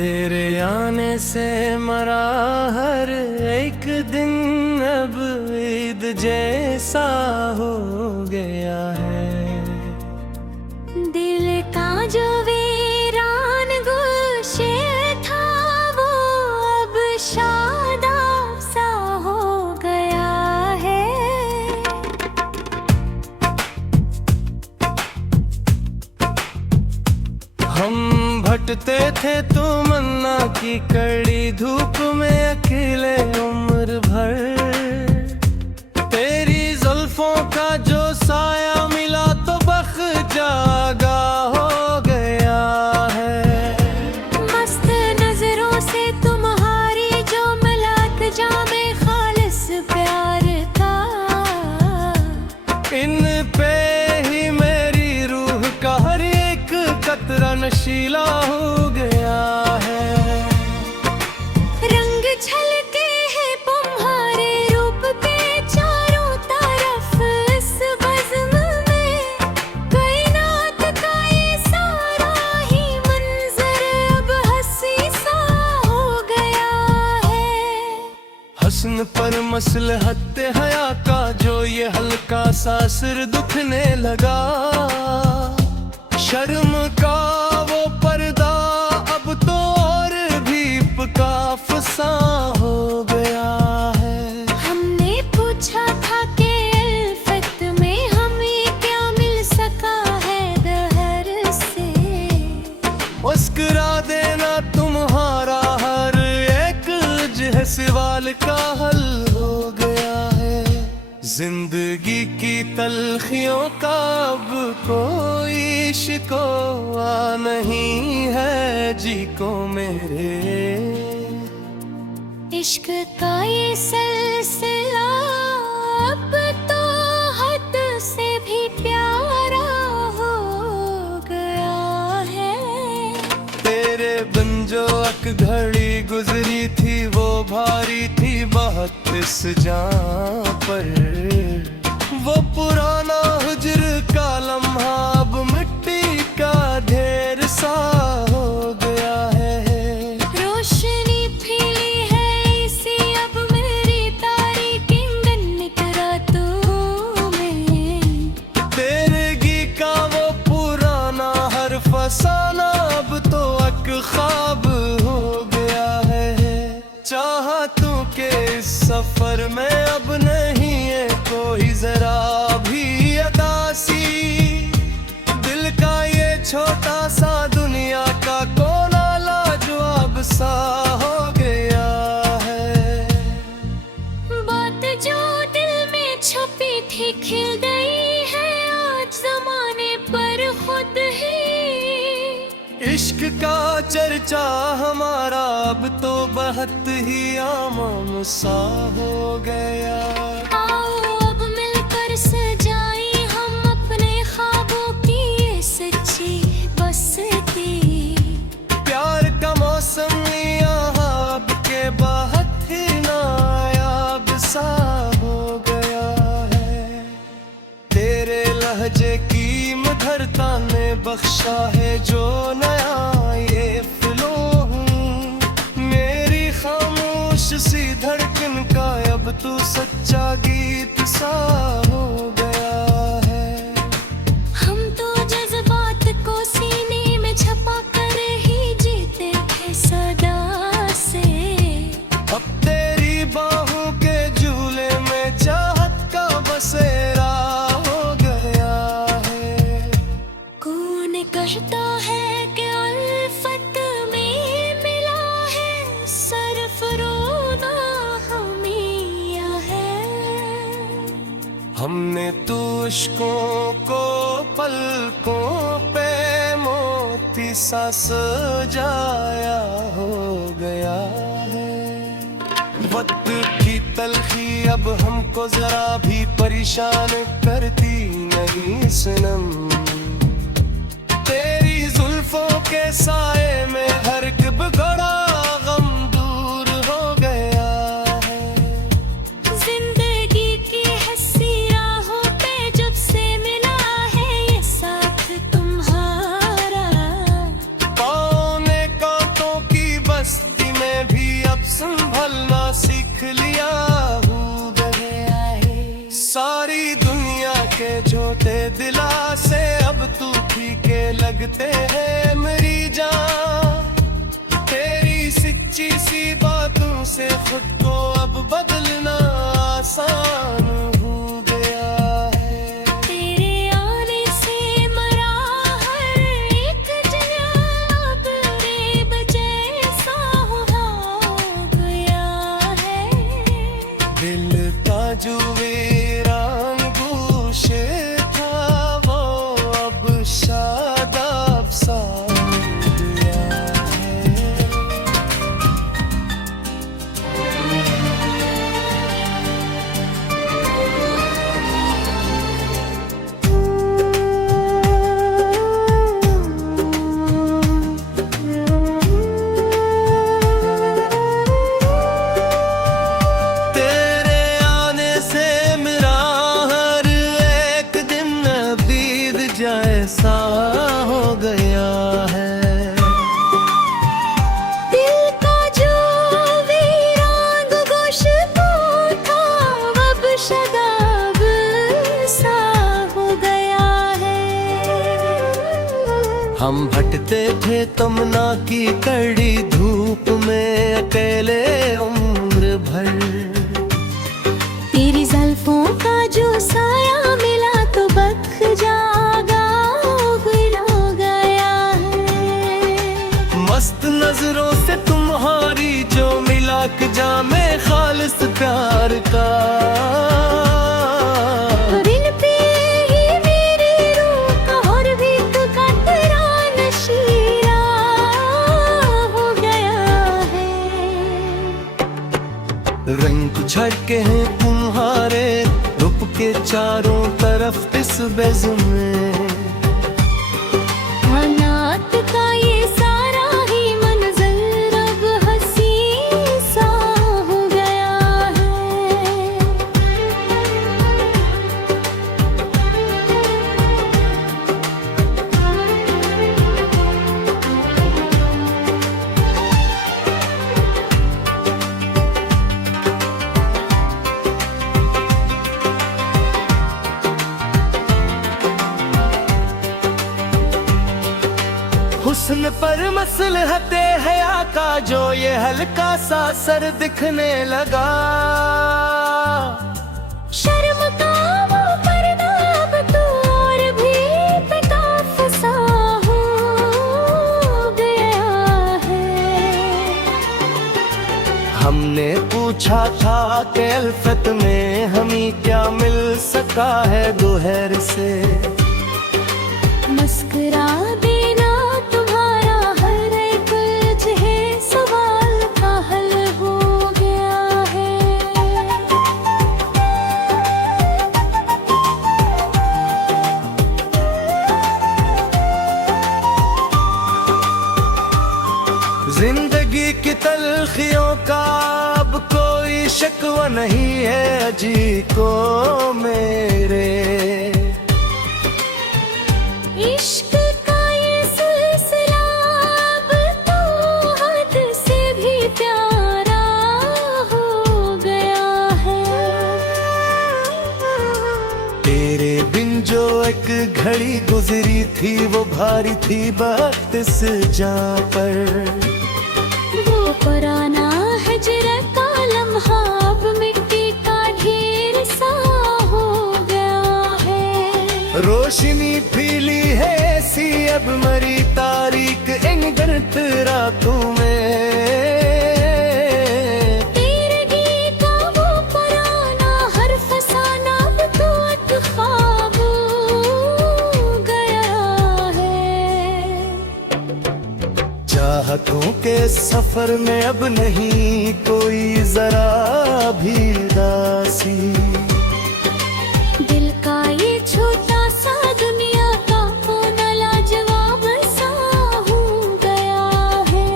तेरे आने से मरा हर एक दिन अब ईद जैसा हो गया है। दिल का जो वीरान गुलशन था वो अब शादाब सा हो गया है। हम भटते थे तमन्ना की कड़ी धूप में अकेले उम्र भर, तेरी जुल्फों का जो साया मिला तो बख जागा हो गया है। मस्त नजरों से तुम्हारी जो मिलात जामे खालिस प्यार था, इन पे ही मेरी रूह का हर एक कतरा नशीला हो गया है। रंग छलके हैं तुम्हारे रूप के चारों तरफ, इस बज़्म में कायनात का ये सारा ही मंजर अब हंसी सा हो गया है। हस्न पर मसलहत हया का जो ये हल्का सा सिर दुखने लगा, शर्म का वो पर्दा अब तो और भी काफ सा हो गया है। हमने पूछा था कि उल्फत में हमें क्या मिल सका है दहर से, मुस्कुरा देना तुम्हारा हर एक जो सवाल का हल हो गया है। जिंदगी की तलखियों का अब कोई शिकवा नहीं है जी को मेरे। इश्क का ये सिलसिला अब तो हद से भी प्यारा हो गया है। तेरे बिन जो एक घड़ी गुजरी थी वो भारी थी बहुत इस जान पर, वो पुराना हुज्र का लम्हा अब मिट्टी का ढेर सा हो गया है। रोशनी फैली है इसी अब मेरी तारीकी गन्नत रातों में, तेरगी का वो पुराना हर फसाना अब तो एक ख्वाब हो गया है। चाहतों के इस सफर में अब नहीं है कोई जरा भी अदासी, दिल का ये छोटा सा दुनिया का कोना लाजवाब सा हो गया है। बात जो दिल में छुपी थी खिल गई है आज जमाने पर खुद ही। इश्क का चर्चा हमारा अब तो बहुत ही आम सा हो गया। आओ अब मिलकर सजाएं हम अपने ख्वाबों की ये सच्ची बस्ती। प्यार का मौसम यहाँ अब के बहुत ही नायाब सा हो गया है। तेरे लहजे की मधुरता ने बख्शा है जो नया ये फ्लो हूँ, मेरी खामोश सी धड़कन का अब तू सच्चा गीत सा हो गया है। हम तो जज्बात को सीने में छपा कर ही जीते थे सदा से, अब तेरी बाहों के झूले में चाहत का बसेरा हो गया है। कौन कहता है कि उल्फत में मिला है सरफरोना हमिया है। हमने तो इश्कों को पलकों पे मोती सा सजाया हो गया है। वक्त की तलखी अब हमको जरा भी परेशान करती नहीं सनम, तेरी जुल्फों के साए में हर एक बड़ा गम दूर हो गया है। जिंदगी की हंसी राहों पे जब से मिला है ये साथ तुम्हारा, पाँव ने कांटों की लगते हैं मेरी जान। तेरी सच्ची सी बातों से खुद को अब बदलना आसान हो गया है। तेरे आने से मरा हर एक जनाब रेब जैसा हो गया है। दिल का जो वीरान गोशे था वो अब शादाब सा हो गया है। तेरे आने से मेरा हर एक दिन बीत जैसा हो गया है। दिल का जो वीरान गोश था अब शदाब सा हो गया है। हम भटते थे तमन्ना की कड़ी धूप में अकेले उम्र भर। तेरी जुल्फों का जो साया मिला तो बख जागा हो गया है। मस्त नजरों से तुम्हारी जो मिला के जामे खालिस प्यार का। बिन पे ही मेरी रूह का और भी तो कतरा नशीला हो गया है। रंग झटके हैं तुम्हारे रूप के चारों तरफ इस बेज़ुम में। कायनात का ये सारा ही मंजर अब हंसी सा हो गया है। हुस्न पर मसलहते हया का जो ये हल्का सा सर दिखने लगा। शर्म का वो पर्दा अब तो और भी बेताब सा हो गया है। हमने पूछा था कि अल्फत में हमें क्या मिल सका है दोहर से। मुस्कुरा देना तुम्हारा हर एक लम्हे सवाल का हल हो गया है। जिंदगी की तलखियों का अब कोई शिकवा नहीं है अजी को मेरे। इश्क का ये सिलसिला अब तो हद से भी प्यारा हो गया है। तेरे बिन जो एक घड़ी गुजरी थी वो भारी थी वक्त इस जा पर। वो पुराना हिजर का लम्हा अब मिट्टी का ढेर सा हो गया है। रोशनी फीली है ऐसी अब मरी तारीख इन गलत रातों में। तेरगी का वो पुराना हर फसाना अब तो एक ख्वाब हो गया है। चाहतों के सफर में अब नहीं कोई जरा भी दासी। दिल का ये छोटा सा दुनिया का कोना लाजवाब सा हो गया है।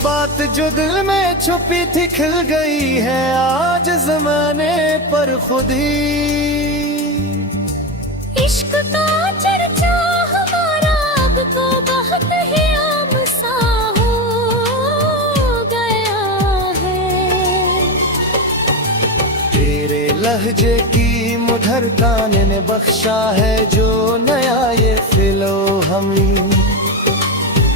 बात जो दिल में छुपी थी खिल गई है आज जमाने पर खुद ही। इश्क का चर्चा हमारा अब तो बहुत ही आम सा हो लहजे की मुधरता ने बख्शा है जो नया ये फिलो हमी।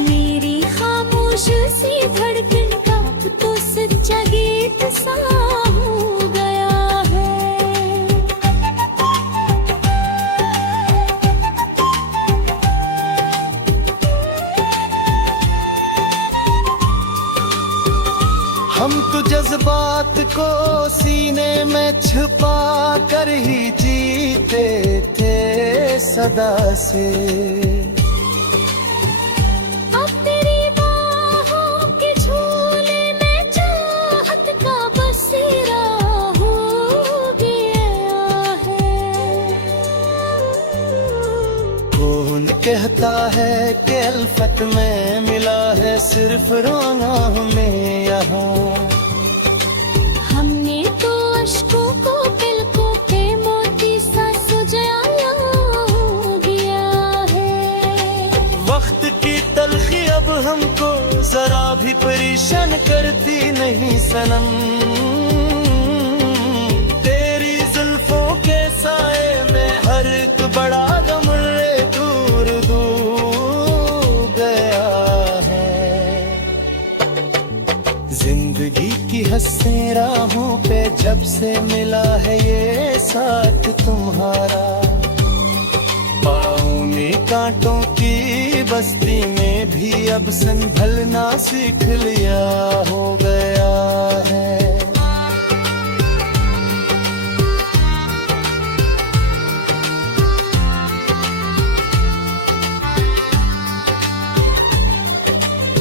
मेरी खामोश सी धड़कन का तो सच्चा गीत सा हो गया है। हम तो जज्बात को सीने में छुपा कर ही जीते थे सदा से। अब तेरी बाहों के झूले में चाहत का बसेरा हो गया है। कौन कहता है कि अल्फत में मिला है सिर्फ रोना हमें यहाँ। हमने तो अश्कों को पलकों पे मोती सा सुझाया हो गया है। वक्त की तलखी अब हमको जरा भी परेशान करती नहीं सनम। तेरी जुल्फों के साए में हर एक बड़ा गम रे दूर दूर गया है। जिंदगी की हंसे राहों पे जब से मिला है ये साथ तुम्हारा। पाँव में कांटों की बस्ती में भी अब संभलना सीख लिया हो गया है।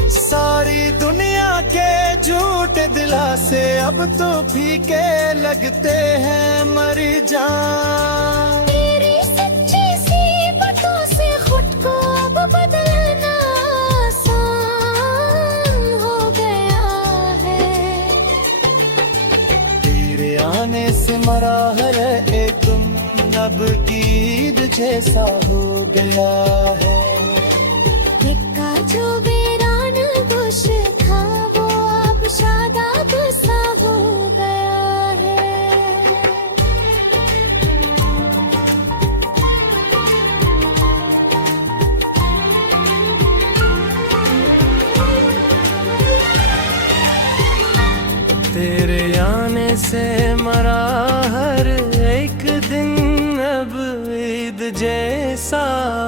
सारी दुनिया के झूठे दिलासे अब तो फीके लगते हैं मरी जान। तेरी सच्ची सी बातों से खुद को अब बदलना आसान हो गया है। तेरे आने से मरा हर एक दिन अब ईद जैसा हो गया है। दिक्का जो वीरान गुश था वो अब शादाब सा हो गया है। तेरे आने से मरा हर एक दिन अब ईद जैसा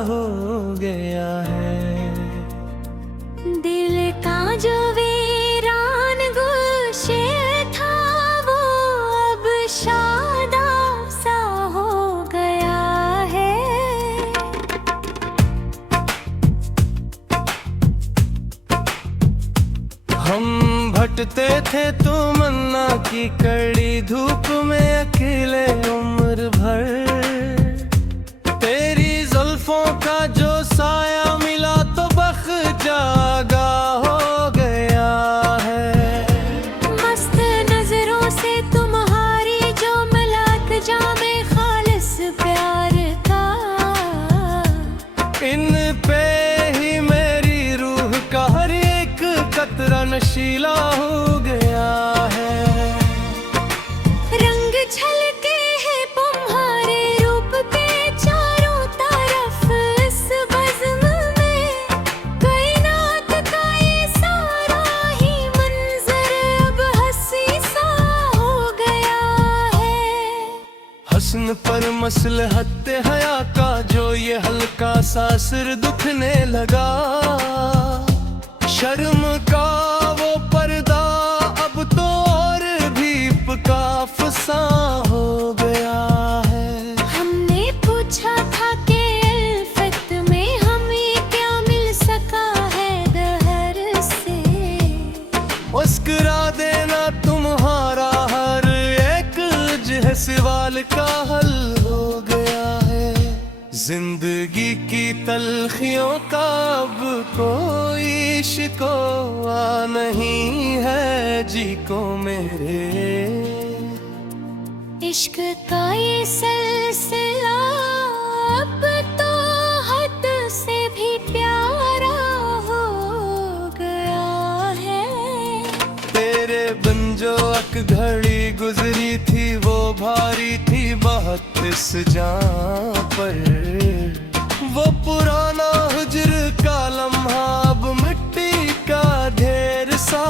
हो गया है। दिल का जो वीरान गुशे था वो अब शादाब सा हो गया है। हम भटते थे तमन्ना की कड़ी धूप में अकेले उम्र भर। तेरी जुल्फों का जो साया मिला तो बख जागा हो गया है। मस्त नजरों से तुम्हारी जो मिलात जामे खालिस प्यार का। इन पे ही मेरी रूह का हर एक कतरा नशीला हो गया है। रंग झलके हैं तुम्हारे रूप के चारों तरफ इस बज़्म में। कायनात का ये सारा ही मंजर अब हंसी सा हो गया है। हसन पर मसलहत हया का जो ये हल्का सा सिर दुखने लगा। शर्म का वो पर्दा अब तो और भी काफ सा हो गया है। हमने पूछा था कि अल्फत में हमें क्या मिल सका है दहर से। मुस्कुरा देना तुम्हारा हर एक जो सवाल का हल हो गया है। जिंदगी की तलखियों का अब कोई शिकवा नहीं है जी को मेरे। इश्क का ये सिलसिला अब तो हद से भी प्यारा हो गया है। तेरे बिन जो एक घड़ी गुजरी थी वो भारी थी इस जां पर। वो पुराना हिज्र का लम्हा अब मिट्टी का ढेर सा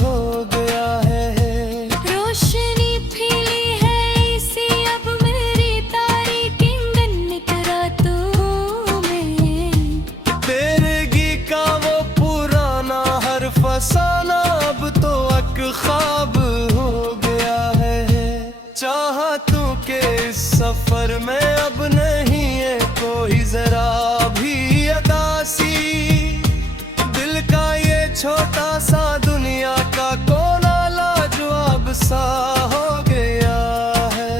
हो गया है। रोशनी फैली है इसी अब मेरी तारीकी गन्नत रातों में। तेरगी का वो पुराना हर फसाना अब तो एक ख्वाब हो गया है। चाहतों के इस सफर में अब नहीं है कोई जरा भी अदासी। दिल का ये छोटा सा दुनिया का कोना लाजवाब सा हो गया है।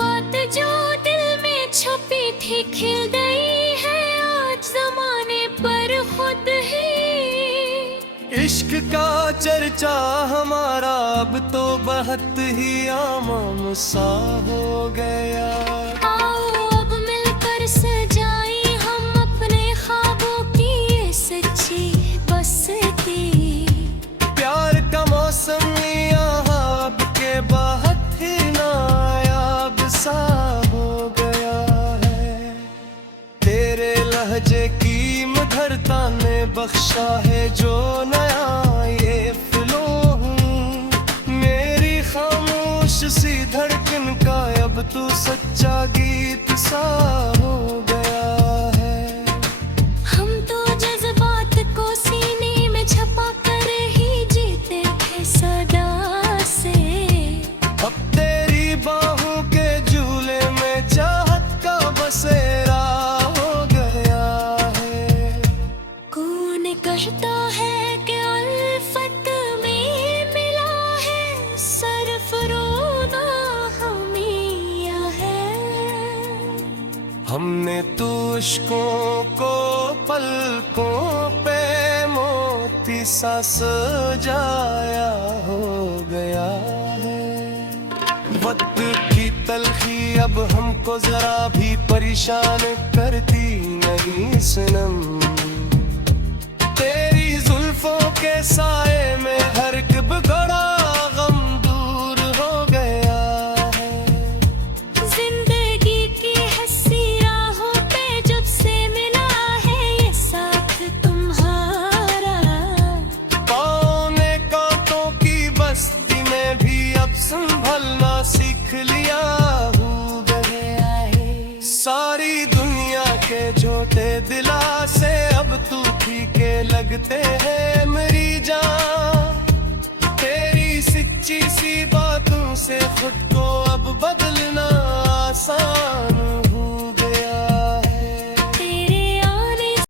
बात जो दिल में छुपी थी खिल गई है आज जमाने पर खुद ही। इश्क का चर्चा हमारा अब तो बहुत ही आम सा हो गया। आओ अब मिलकर सजाएं हम अपने ख्वाबों की ये सच्ची बस्ती। प्यार का मौसम यहाँ अब के बहुत ही नायाब सा हो गया है। तेरे लहजे की मधुरता ने बख्शा है जो नया ये फ्लो हूँ। मेरी खामोश सी धड़कन का अब तू सच्चा गीत सा हो गया है। हम तो जज्बात को सीने में छपा कर ही जीते थे सदा से। अब तेरी बाहों के झूले में चाहत का बसेरा हो गया है। कौन कहता है कि उल्फत में मिला है सरफरोना हमिया है। हमने तुझकों को पलकों पे मोती सा सजाया हो गया है। वक्त की तलखी अब हमको जरा भी परेशान करती नहीं सनम। तेरी जुल्फों के साए में हर एक बड़ा गम दूर हो गया है। जिंदगी की हंसी राहों पे जब से मिला है ये साथ तुम्हारा। पाँव ने कांटों की बस्ती में भी अब संभलना सीख लिया हूँ गया है। सारी दुनिया के झोटे दिलासे अब तू फीके लगते हैं मेरी जान। तेरी सच्ची सी बातों से खुद